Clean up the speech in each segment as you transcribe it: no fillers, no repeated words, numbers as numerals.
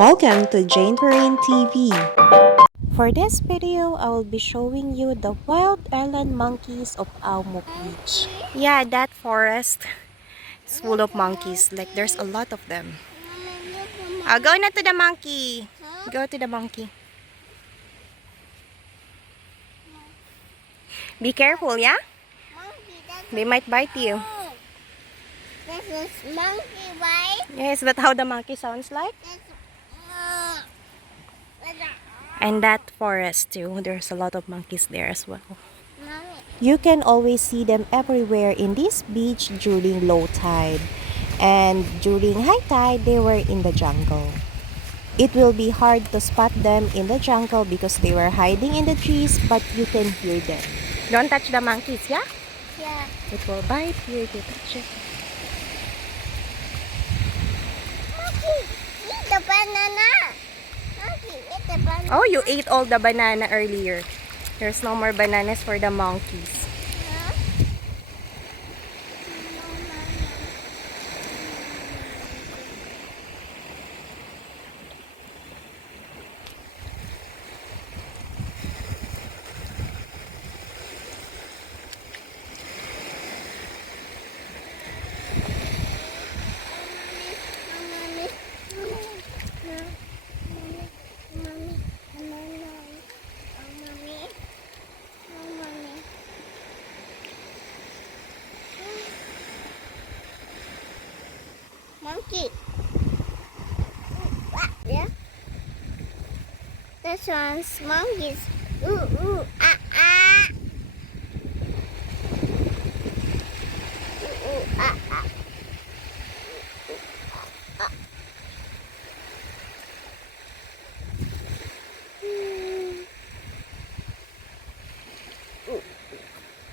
Welcome to Jane Perrine TV. For this video, I will be showing you the wild island monkeys of Mook Beach. Yeah, that forest is full of monkeys. Like there's a lot of them. Go na to the monkey. Go to the monkey. Be careful, yeah? They might bite you. This is monkey, right? Yes, that's how the monkey sounds like. And that forest too. There's a lot of monkeys there as well. You can always see them everywhere in this beach during low tide. And during high tide, they were in the jungle. It will be hard to spot them in the jungle because they were hiding in the trees, but you can hear them. Don't touch the monkeys, yeah? Yeah. It will bite you if you touch it. Monkey, eat the banana. Monkey, eat the banana. Oh, you ate all the banana earlier. There's no more bananas for the monkeys. Huh? Monkey. Yeah. This one's monkeys. Ooh, ah, ah. Ah, ah.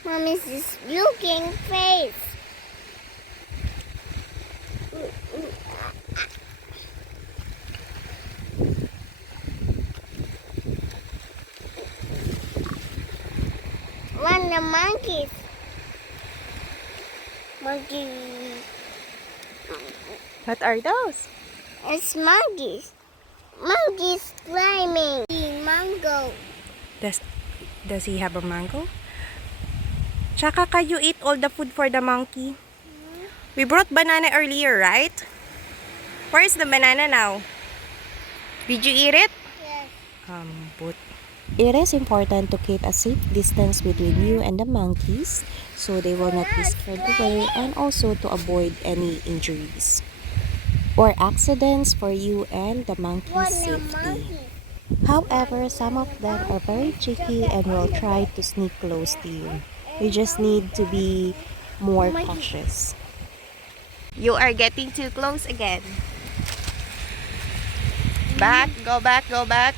Mommy's is looking face. One the monkeys. Monkey. What are those? It's monkeys. Monkeys climbing. Mango. Does he have a mango? Tsaka you eat all the food for the monkey. We brought banana earlier, right? Where is the banana now? Did you eat it? Yes. But it is important to keep a safe distance between you and the monkeys so they will not be scared away, and also to avoid any injuries or accidents for you and the monkey's safety. However, some of them are very tricky and will try to sneak close to you. You just need to be more cautious. You are getting too close again. Back, go back, go back.